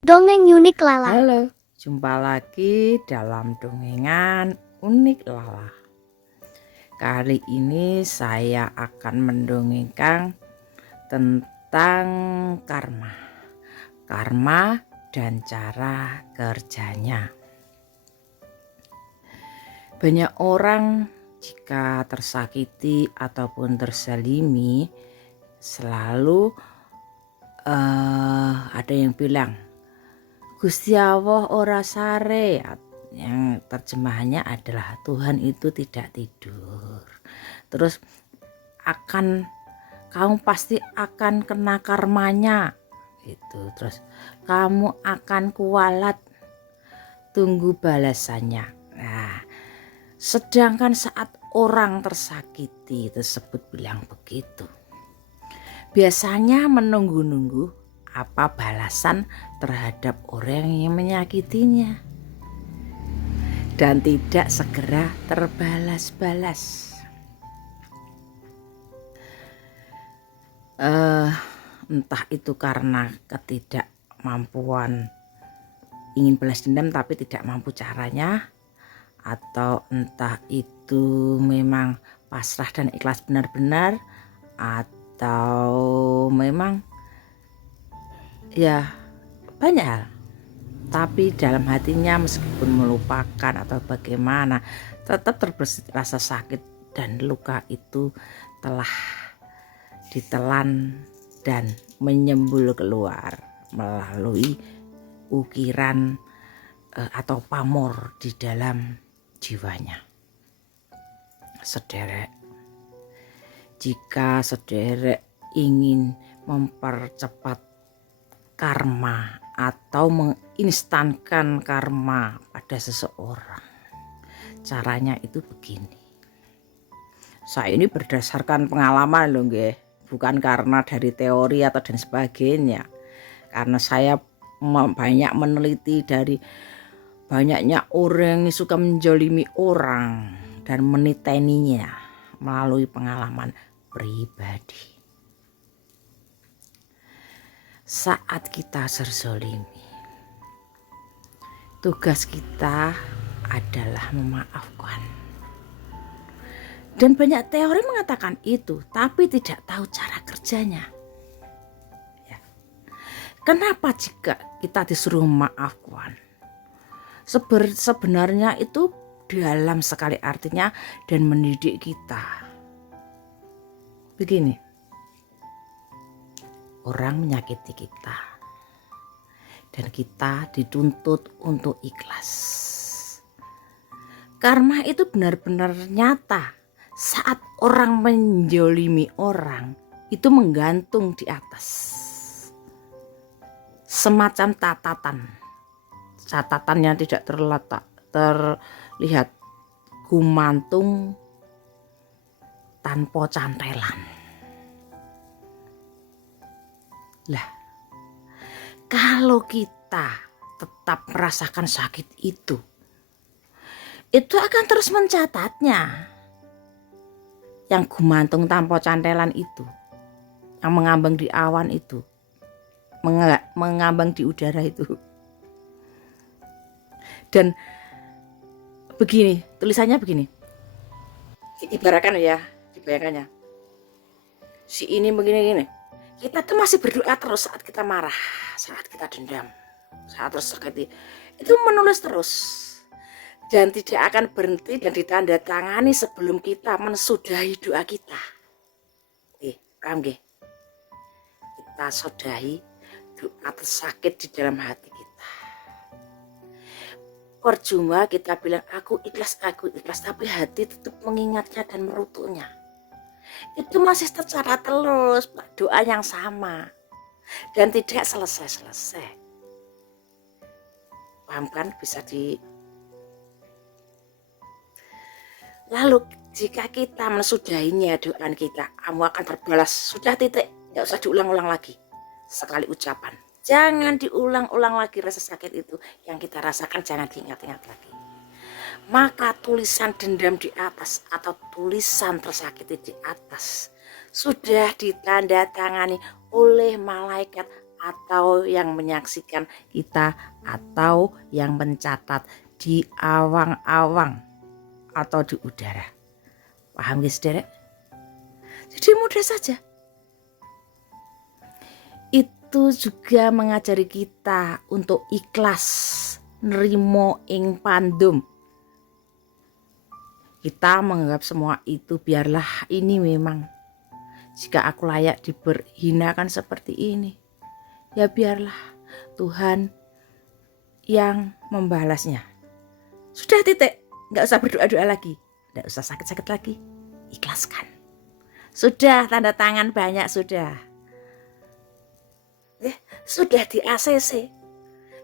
Dongeng unik Lala. Halo, jumpa lagi dalam dongengan unik Lala. Kali ini saya akan mendongengkan tentang karma. Karma dan cara kerjanya. Banyak orang jika tersakiti ataupun terzalimi selalu ada yang bilang Gusti Allah ora sare, yang terjemahannya adalah Tuhan itu tidak tidur. Terus kamu pasti akan kena karmanya gitu. Terus kamu akan kualat, tunggu balasannya. Nah, sedangkan saat orang tersakiti tersebut bilang begitu, biasanya menunggu-nunggu apa balasan terhadap orang yang menyakitinya dan tidak segera terbalas-balas. Entah itu karena ketidakmampuan ingin balas dendam tapi tidak mampu caranya, atau entah itu memang pasrah dan ikhlas benar-benar, atau memang ya banyak hal, tapi dalam hatinya meskipun melupakan atau bagaimana tetap terbesit rasa sakit dan luka itu telah ditelan dan menyembul keluar melalui ukiran atau pamor di dalam jiwanya. Sederek, jika sederek ingin mempercepat karma atau menginstankan karma pada seseorang, caranya itu begini. Saya ini berdasarkan pengalaman loh nggih, bukan karena dari teori atau dan sebagainya. Karena saya banyak meneliti dari banyaknya orang yang suka menjolimi orang dan meniteninya melalui pengalaman pribadi. Saat kita terzalimi, tugas kita adalah memaafkan. Dan banyak teori mengatakan itu, tapi tidak tahu cara kerjanya. Ya. Kenapa jika kita disuruh memaafkan? Sebenarnya itu dalam sekali artinya dan mendidik kita. Begini. Orang menyakiti kita dan kita dituntut untuk ikhlas. Karma itu benar-benar nyata. Saat orang menjolimi orang, itu menggantung di atas semacam catatan yang tidak terlihat, gumantung tanpa cantelan. Lah, kalau kita tetap merasakan sakit itu akan terus mencatatnya. Yang gumantung tanpa cantelan itu, yang mengambang di awan itu, mengambang di udara itu. Dan begini, tulisannya begini. Ibaratkan ya, dibayangkannya. Si ini begini-gini. Kita tuh masih berdoa terus saat kita marah, saat kita dendam, saat tersakiti. Itu menulis terus dan tidak akan berhenti dan ditandatangani sebelum kita mensudahi doa kita. Paham gak? Kita sudahi doa tersakit di dalam hati kita. Percuma kita bilang aku ikhlas, tapi hati tetap mengingatnya dan merutuknya. Itu masih tercatat terus doa yang sama dan tidak selesai. Paham kan? Bisa lalu jika kita mensudahinya doa kita, kamu akan terbalas. Sudah, titik, gak usah diulang-ulang lagi. Sekali ucapan, jangan diulang-ulang lagi. Rasa sakit itu yang kita rasakan jangan diingat-ingat lagi. Maka tulisan dendam di atas atau tulisan tersakiti di atas sudah ditandatangani oleh malaikat atau yang menyaksikan kita atau yang mencatat di awang-awang atau di udara. Paham guys, saudara? Jadi mudah saja. Itu juga mengajari kita untuk ikhlas nerimo ing pandum. Kita menganggap semua itu biarlah ini memang. Jika aku layak diperhinakan seperti ini, ya biarlah Tuhan yang membalasnya. Sudah titik, nggak usah berdoa-doa lagi, nggak usah sakit-sakit lagi, ikhlaskan. Sudah tanda tangan banyak sudah. Sudah di ACC.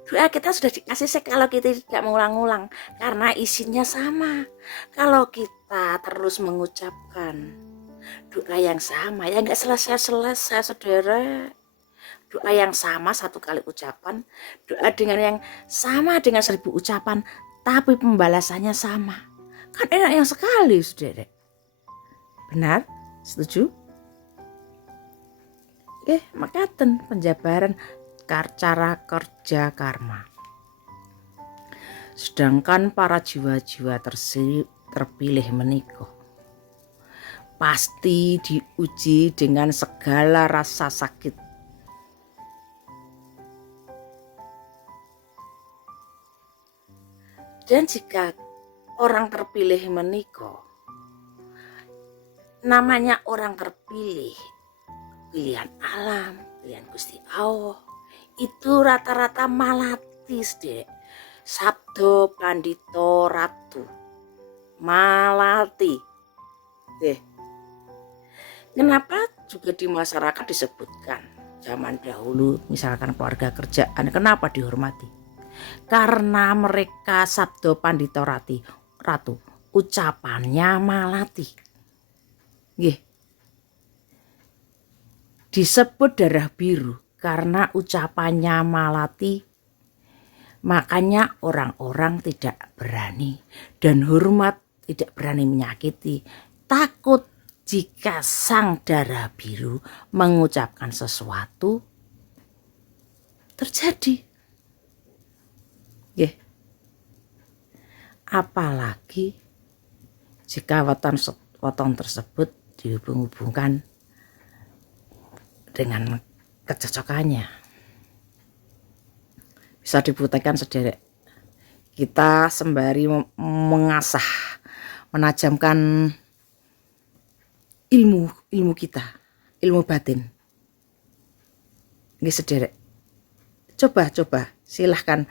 Doa kita sudah di ACC kalau kita tidak mengulang-ulang karena isinya sama. Kalau kita terus mengucapkan doa yang sama ya nggak selesai-selesai saudara. Doa yang sama satu kali ucapan, doa dengan yang sama dengan 1000 ucapan, tapi pembalasannya sama. Kan enak yang sekali saudara. Benar? Setuju? Makaten penjabaran cara kerja karma. Sedangkan para jiwa-jiwa terpilih menika pasti diuji dengan segala rasa sakit. Dan jika orang terpilih menika, namanya orang terpilih, pilihan alam, pilihan Gusti Allah, itu rata-rata malatis dek. Sabdo Pandito Ratu malati. Kenapa juga di masyarakat disebutkan zaman dahulu misalkan keluarga kerjaan kenapa dihormati? Karena mereka Sabdo Pandito Ratu ucapannya malati. Disebut darah biru karena ucapannya malati. Makanya orang-orang tidak berani dan hormat, tidak berani menyakiti, takut jika sang darah biru mengucapkan sesuatu terjadi. Apalagi jika weton tersebut dihubung-hubungkan dengan kecocokannya. Bisa dibuktikan saudara, kita sembari mengasah, menajamkan ilmu kita, ilmu batin. Ini saudara, coba silahkan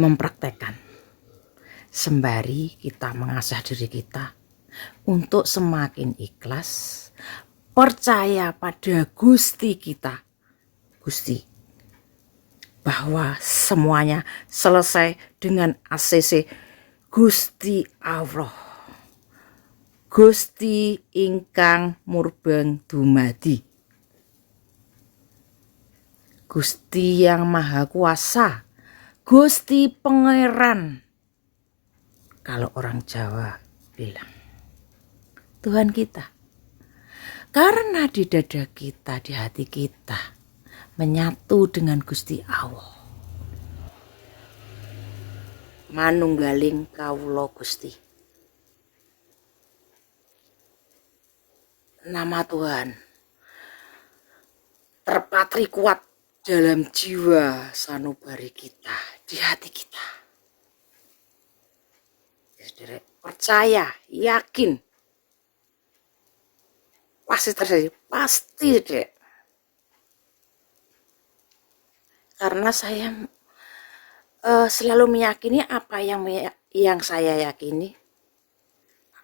mempraktekkan sembari kita mengasah diri kita untuk semakin ikhlas, percaya pada Gusti kita, Gusti, bahwa semuanya selesai dengan ACC Gusti Allah, Gusti ingkang murbeng dumadi, Gusti yang maha kuasa, Gusti Pangeran. Kalau orang Jawa bilang Tuhan kita. Karena di dada kita, di hati kita menyatu dengan Gusti Allah. Manunggaling kawula Gusti. Nama Tuhan terpatri kuat dalam jiwa sanubari kita, di hati kita. Saudara, percaya, yakin, pasti terjadi, pasti deh. Karena saya selalu meyakini apa yang saya yakini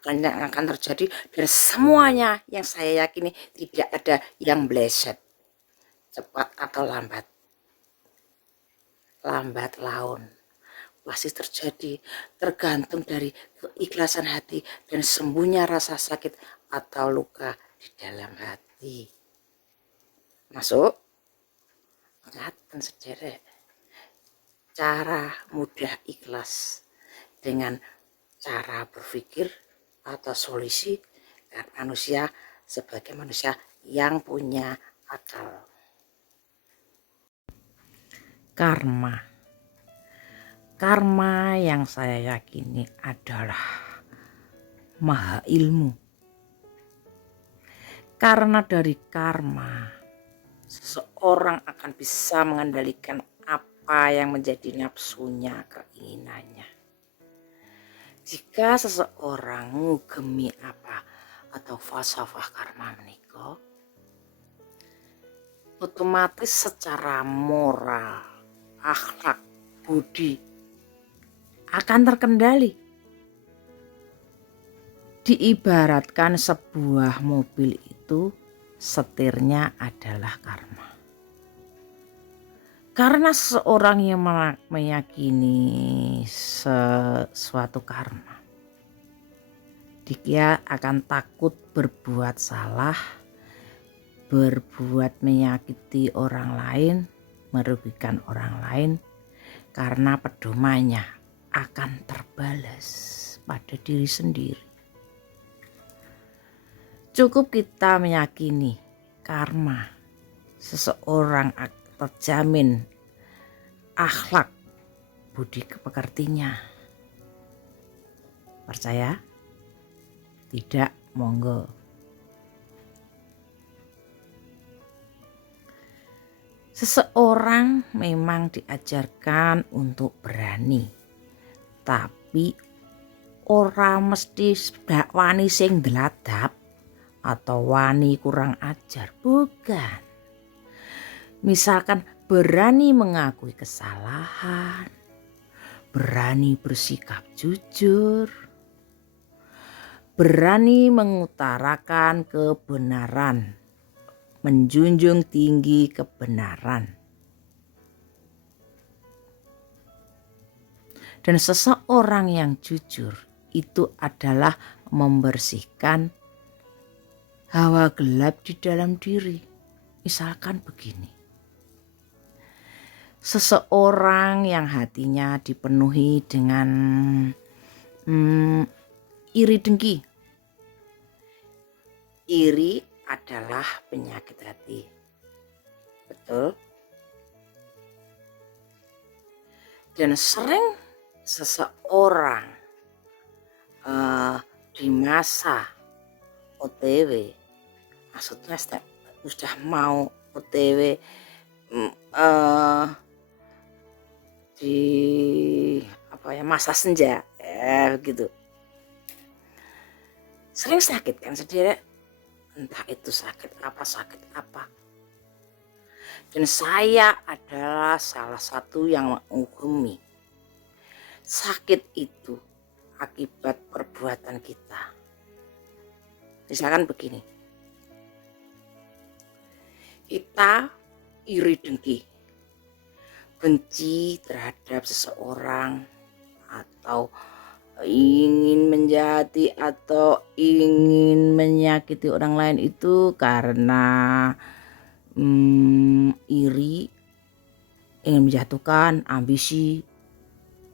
akan terjadi, dan semuanya yang saya yakini tidak ada yang meleset, cepat atau lambat laun pasti terjadi, tergantung dari keikhlasan hati dan sembuhnya rasa sakit atau luka di dalam hati. Masuk? Ngaten sederek. Cara mudah ikhlas dengan cara berpikir atau solusi, karena manusia sebagai manusia yang punya akal. Karma. Karma yang saya yakini adalah maha ilmu. Karena dari karma, seseorang akan bisa mengendalikan apa yang menjadi nafsunya, keinginannya. Jika seseorang ngugemi apa atau falsafah karma menika, otomatis secara moral, akhlak, budi akan terkendali. Diibaratkan sebuah mobil itu setirnya adalah karma. Karena seseorang yang meyakini sesuatu karma, dia akan takut berbuat salah, berbuat menyakiti orang lain, merugikan orang lain, karena pedomannya akan terbalas pada diri sendiri. Cukup kita meyakini karma, seseorang terjamin akhlak budi pekertinya. Percaya? Tidak, monggo. Seseorang memang diajarkan untuk berani, tapi ora mesti wani sing dladap atau wani kurang ajar, bukan. Misalkan berani mengakui kesalahan, berani bersikap jujur, berani mengutarakan kebenaran, menjunjung tinggi kebenaran. Dan seseorang yang jujur itu adalah membersihkan hawa gelap di dalam diri. Misalkan begini, seseorang yang hatinya dipenuhi dengan iri dengki. Iri adalah penyakit hati. Betul? Dan sering seseorang di masa OTW, maksudnya sudah mau OTW di masa senja gitu, sering sakit kan sendiri, entah itu sakit apa. Dan saya adalah salah satu yang menghukumi sakit itu akibat perbuatan kita. Misalkan begini, kita iri dengki, benci terhadap seseorang, atau ingin menjahati atau ingin menyakiti orang lain itu karena iri, ingin menjatuhkan, ambisi,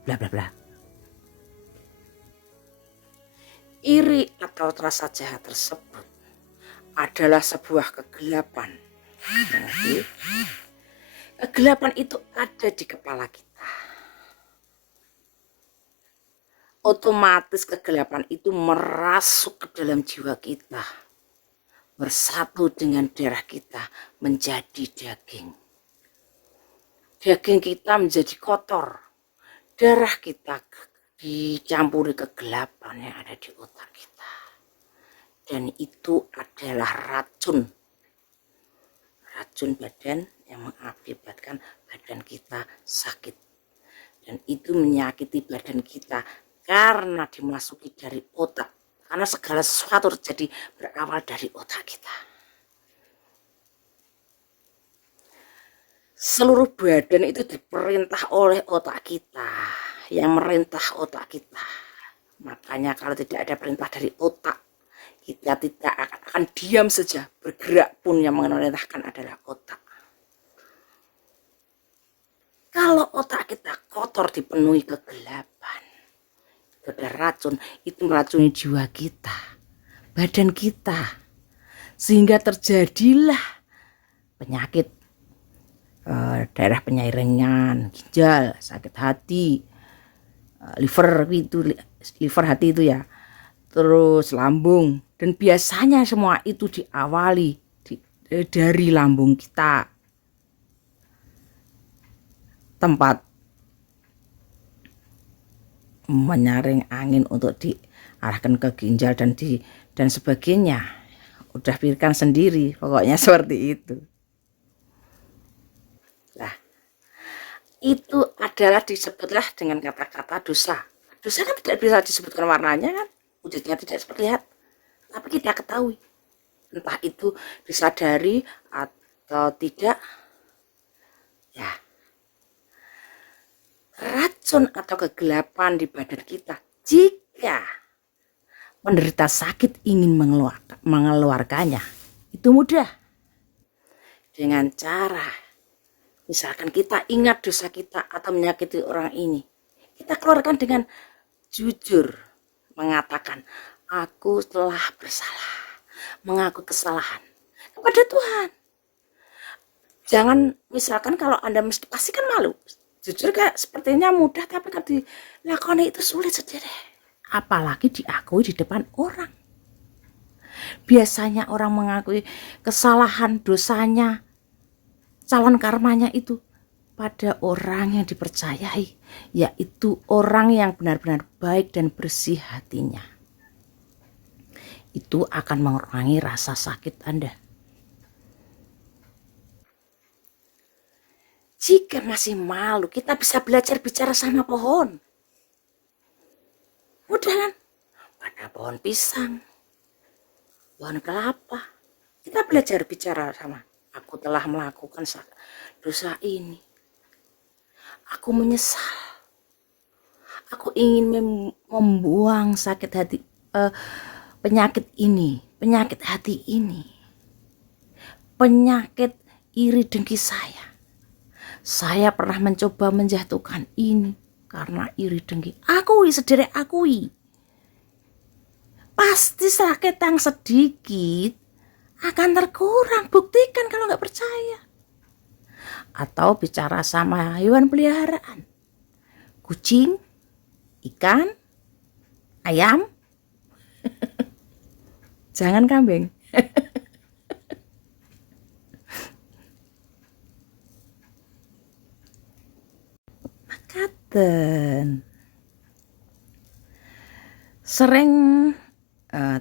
bla bla bla. Iri atau rasa jahat tersebut adalah sebuah kegelapan. Jadi, kegelapan itu ada di kepala kita. Otomatis kegelapan itu merasuk ke dalam jiwa kita, bersatu dengan darah kita menjadi daging. Daging kita menjadi kotor, darah kita dicampuri kegelapan yang ada di otak kita, dan itu adalah racun badan yang mengakibatkan badan kita sakit, dan itu menyakiti badan kita karena dimasuki dari otak, karena segala sesuatu terjadi berawal dari otak kita. Seluruh badan itu diperintah oleh otak kita, yang merintah otak kita. Makanya kalau tidak ada perintah dari otak, kita tidak akan diam saja, bergerak pun yang memerintahkan adalah otak. Kalau otak kita kotor, dipenuhi kegelapan, ada racun, itu meracuni jiwa kita, badan kita, sehingga terjadilah penyakit daerah penyaringan, ginjal, sakit hati, liver hati itu ya, terus lambung, dan biasanya semua itu diawali dari lambung kita, tempat menyaring angin untuk diarahkan ke ginjal dan sebagainya. Udah pikirkan sendiri, pokoknya seperti itu. Nah, itu adalah disebutlah dengan kata-kata dosa. Dosa kan tidak bisa disebutkan warnanya kan, wujudnya tidak terlihat, tapi kita ketahui. Entah itu disadari atau tidak, ya, racun atau kegelapan di badan kita. Jika penderita sakit ingin mengeluarkannya, itu mudah. Dengan cara, misalkan kita ingat dosa kita atau menyakiti orang ini, kita keluarkan dengan jujur, mengatakan, aku telah bersalah, mengaku kesalahan kepada Tuhan. Jangan misalkan kalau Anda pasti kan malu. Jujur kayak sepertinya mudah, tapi kalau dilakoni itu sulit sendiri. Apalagi diakui di depan orang. Biasanya orang mengakui kesalahan, dosanya, calon karmanya itu pada orang yang dipercayai, yaitu orang yang benar-benar baik dan bersih hatinya. Itu akan mengurangi rasa sakit Anda. Jika masih malu, kita bisa belajar bicara sama pohon. Mudah kan? Pada pohon pisang, pohon kelapa. Kita belajar bicara sama. Aku telah melakukan dosa ini. Aku menyesal. Aku ingin membuang sakit hati, penyakit ini, penyakit hati ini, penyakit iri dengki saya. Saya pernah mencoba menjatuhkan ini karena iri dengki. Akui, sendiri akui. Pasti sakit yang sedikit akan terkurang. Buktikan kalau nggak percaya. Atau bicara sama hewan peliharaan. Kucing, ikan, ayam. Jangan kambing. Makaten. Sering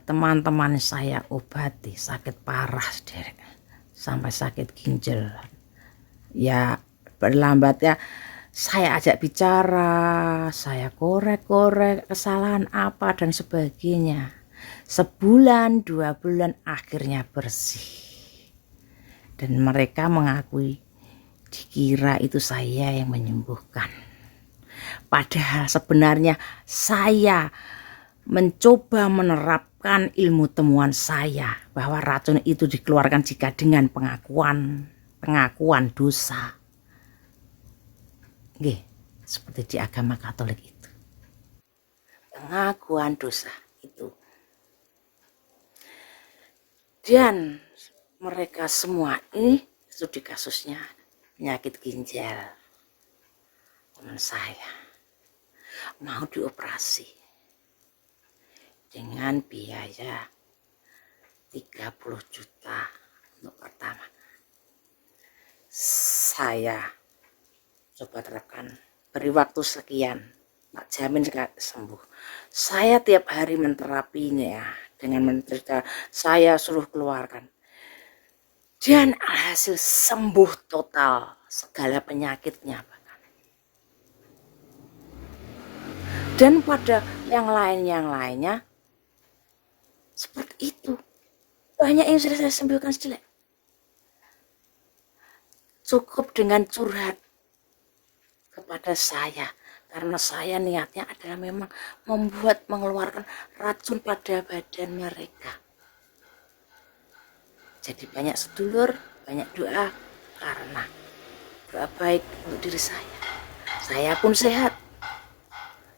teman-teman saya obati sakit parah sendiri, sampai sakit ginjal. Ya berlambat ya, saya ajak bicara, saya korek-korek kesalahan apa dan sebagainya. Sebulan, 2 bulan akhirnya bersih. Dan mereka mengakui dikira itu saya yang menyembuhkan. Padahal sebenarnya saya mencoba menerapkan ilmu temuan saya bahwa racun itu dikeluarkan jika dengan pengakuan dosa. Nggih, seperti di agama Katolik itu. Pengakuan dosa itu. Dan mereka semua ini studi kasusnya penyakit ginjal. Teman saya mau dioperasi dengan biaya 30 juta untuk pertama. Saya coba terapkan, beri waktu sekian, tak jamin sembuh. Saya tiap hari menterapinya dengan mencerita, saya suruh keluarkan. Dan hasil sembuh total segala penyakitnya. Dan pada yang lainnya seperti itu. Banyak yang sudah saya sembuhkan jelek. Cukup dengan curhat kepada saya, karena saya niatnya adalah memang mengeluarkan racun pada badan mereka. Jadi banyak sedulur, banyak doa, karena doa baik untuk diri saya. Saya pun sehat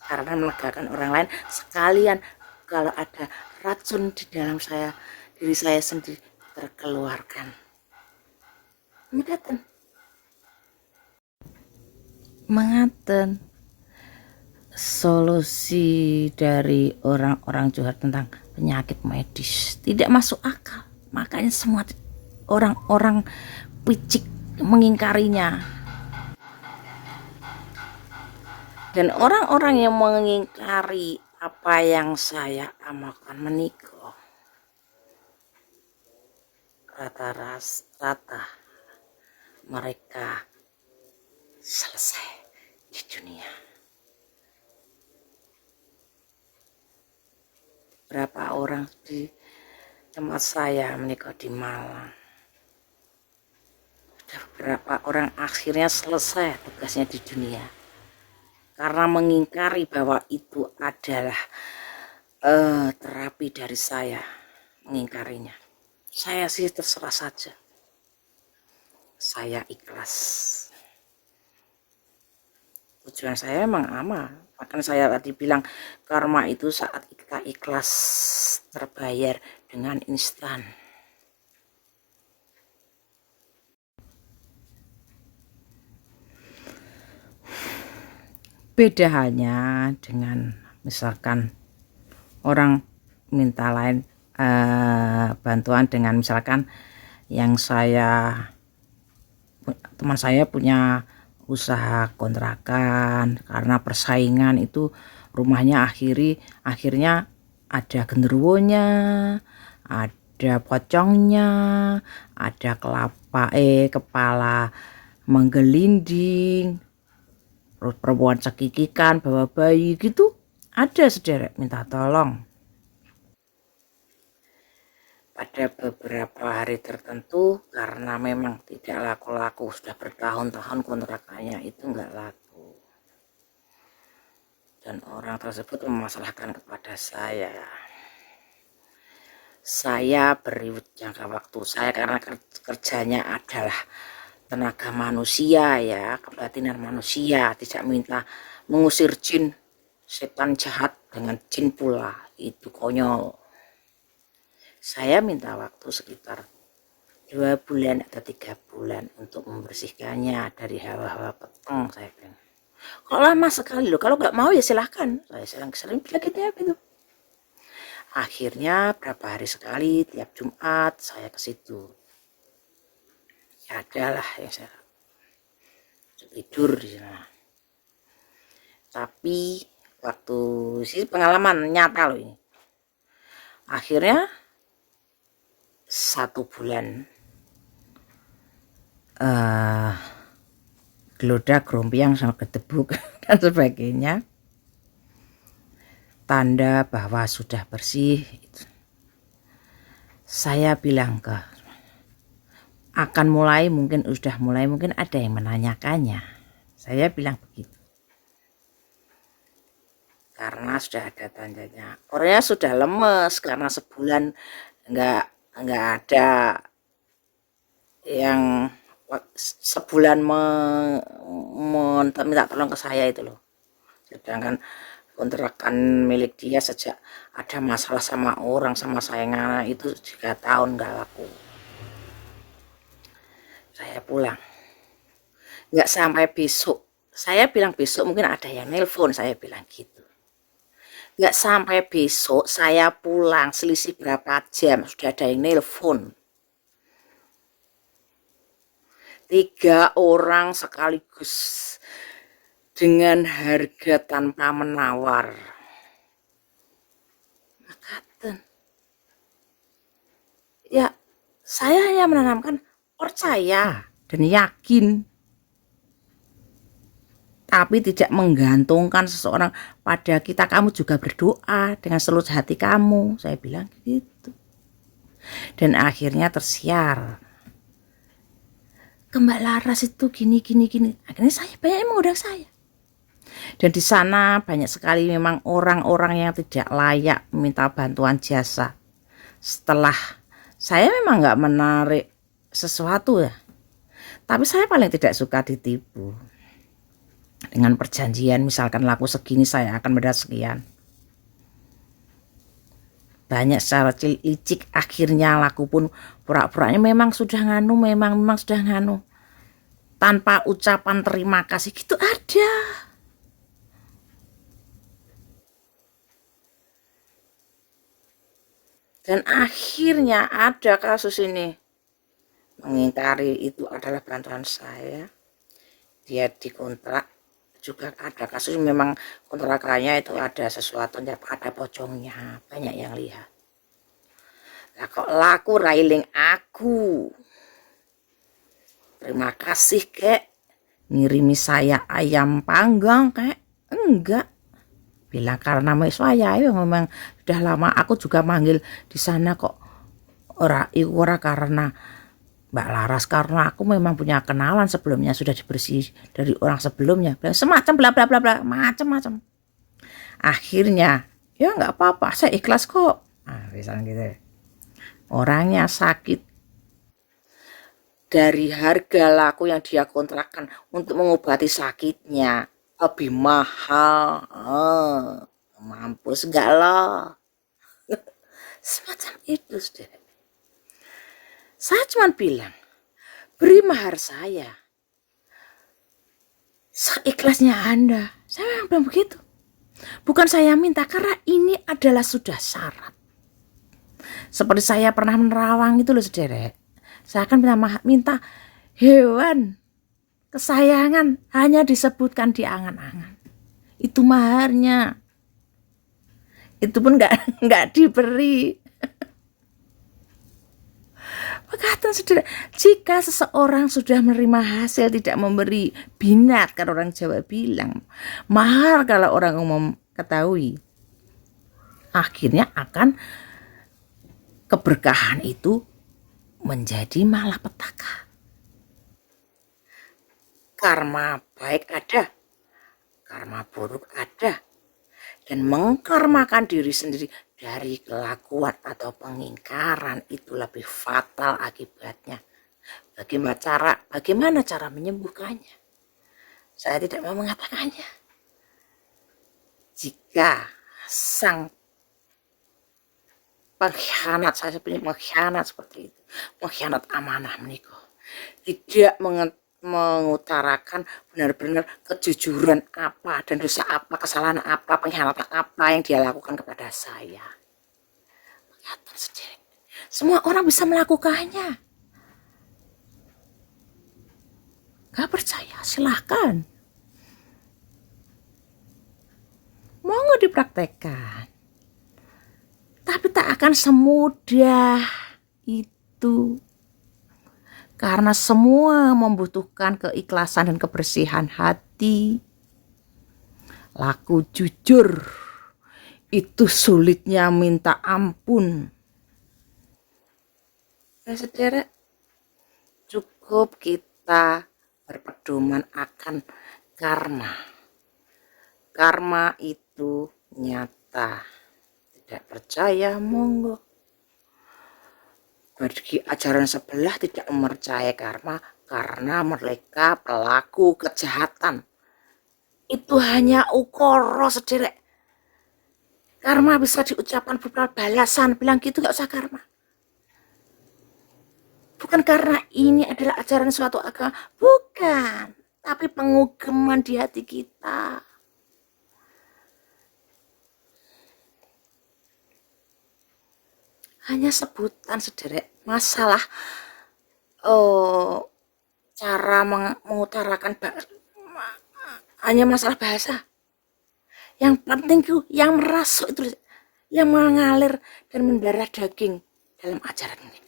karena melegakan orang lain, sekalian kalau ada racun di dalam diri saya sendiri terkeluarkan. Mengaten. Mengaten. Solusi dari orang-orang curhat tentang penyakit medis tidak masuk akal. Makanya semua orang-orang picik mengingkarinya. Dan orang-orang yang mengingkari apa yang saya amalkan menikah, rata-rata mereka selesai di dunia. Berapa orang di tempat saya menikah di Malang, beberapa orang akhirnya selesai tugasnya di dunia karena mengingkari bahwa itu adalah terapi dari saya. Mengingkarinya, saya sih terserah saja, saya ikhlas. Tujuan saya emang amal. Bahkan saya tadi bilang karma itu saat kita ikhlas terbayar dengan instan. Beda halnya dengan misalkan orang minta lain bantuan dengan misalkan yang teman saya punya usaha kontrakan, karena persaingan itu rumahnya akhirnya ada genderuwonya, ada pocongnya, ada kepala menggelinding, terus perempuan cekikikan bawa bayi gitu, ada sederek minta tolong. Pada beberapa hari tertentu karena memang tidak laku-laku, sudah bertahun-tahun kontrakannya itu enggak laku, dan orang tersebut memasalahkan kepada saya beri jangka waktu saya karena kerjanya adalah tenaga manusia ya, kebatinan manusia, tidak minta mengusir jin, setan jahat dengan jin pula, itu konyol. Saya minta waktu sekitar 2 bulan atau 3 bulan untuk membersihkannya dari hawa-hawa peteng. Saya bilang, kok lama sekali loh, kalau nggak mau ya silahkan. Saya sering penyakitnya gitu. Akhirnya berapa hari sekali tiap Jumat saya ke situ. Ya adalah yang saya tidur di sana. Tapi waktu sih pengalaman nyata loh ini. Akhirnya 1 bulan gelodak, grompiang sama ketebuk dan sebagainya, tanda bahwa sudah bersih. Saya bilang akan mulai mungkin ada yang menanyakannya. Saya bilang begitu karena sudah ada tandanya. Orangnya sudah lemes karena sebulan nggak ada yang sebulan minta tolong ke saya itu loh. Sedangkan kontrakan milik dia sejak ada masalah sama orang, sama sayangan itu 3 tahun nggak laku. Saya pulang, nggak sampai besok. Saya bilang besok mungkin ada yang nelpon, saya bilang gitu. Nggak sampai besok saya pulang, selisih berapa jam sudah ada yang nelpon. 3 orang sekaligus dengan harga tanpa menawar. Makaten. Ya, saya hanya menanamkan percaya dan yakin, tapi tidak menggantungkan seseorang pada kita. Kamu juga berdoa dengan seluruh hati kamu, saya bilang gitu. Dan akhirnya tersiar, ke Mbak Laras itu gini. Akhirnya saya banyak yang mengundang saya. Dan di sana banyak sekali memang orang-orang yang tidak layak minta bantuan jasa. Setelah saya memang nggak menarik sesuatu ya, tapi saya paling tidak suka ditipu. Dengan perjanjian misalkan laku segini saya akan beda sekian. banyak secara licik, akhirnya laku pun pura-puranya memang sudah nganu, memang sudah nganu, tanpa ucapan terima kasih gitu ada. Dan akhirnya ada kasus ini, mengingkari itu adalah bantuan saya, dia dikontrak. Juga ada kasus memang kontrakannya itu ada sesuatu, ada pocongnya, banyak yang lihat. Lah kok laku railing aku, terima kasih kek, ngirimi saya ayam panggang kek, enggak, bilang karena saya ya memang sudah lama aku juga manggil di sana kok, ora karena Mbak Laras, karena aku memang punya kenalan sebelumnya, sudah dibersih dari orang sebelumnya, semacam bla bla bla bla, macam-macam. Akhirnya ya nggak apa-apa, saya ikhlas kok, misalnya gitu. Orangnya sakit, dari harga laku yang dia kontrakkan untuk mengobati sakitnya lebih mahal. Mampus enggak loh. Semacam itu, saudara. Saya cuma bilang, beri mahar saya seikhlasnya Anda. Saya memang bilang begitu. Bukan saya minta, karena ini adalah sudah syarat. Seperti saya pernah menerawang itu loh, saudara. Saya akan minta hewan kesayangan hanya disebutkan di angan-angan. Itu maharnya. Itu pun nggak diberi. Kata saudara, jika seseorang sudah menerima hasil tidak memberi binat, kan orang Jawa bilang, mahar kalau orang umum ketahui, akhirnya akan keberkahan itu menjadi malapetaka. Karma baik ada, karma buruk ada, dan mengkarmakan diri sendiri dari kelakuan atau pengingkaran itu lebih fatal akibatnya. Bagaimana cara menyembuhkannya? Saya tidak mau mengatakannya. Jika sang pengkhianat, saya punya pengkhianat seperti itu, pengkhianat amanah menikah, tidak mengutarakan benar-benar kejujuran apa dan dosa apa, kesalahan apa, pengkhianatan apa yang dia lakukan kepada saya. Semua orang bisa melakukannya. Gak percaya, silahkan. Mau nggak dipraktekkan? Tapi tak akan semudah itu. Karena semua membutuhkan keikhlasan dan kebersihan hati. Laku jujur itu sulitnya minta ampun. Saudara, cukup kita berpedoman akan karma. Karma itu nyata. Tidak percaya, monggo. Bagi ajaran sebelah tidak mempercayai karma karena mereka pelaku kejahatan. Itu hanya ukoro, saudara. Karma bisa diucapkan berupa balasan, bilang gitu gak usah karma. Bukan karena ini adalah ajaran suatu agama, bukan, tapi pengugeman di hati kita. Hanya sebutan, saudara. Masalah cara mengutarakan hanya masalah bahasa. Yang penting tuh yang merasuk itu, yang mengalir dan mendarah daging dalam ajaran ini.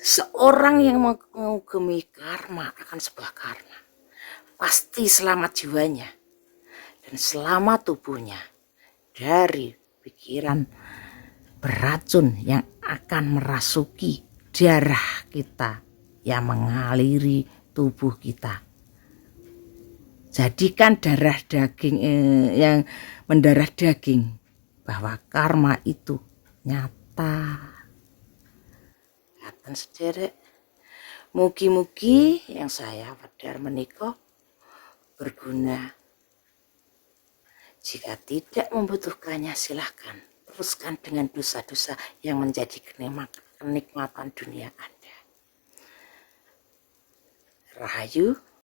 Seorang yang mengugemi karma akan sebuah karma, pasti selamat jiwanya dan selamat tubuhnya dari pikiran beracun yang akan merasuki darah kita yang mengaliri tubuh kita. Jadikan darah daging yang mendarah daging, bahwa karma itu nyata. Katan sederek, mugi-mugi yang saya wedar menika berguna. Jika tidak membutuhkannya silahkan hapuskan dengan dosa-dosa yang menjadi kenikmatan dunia Anda. Rahayu.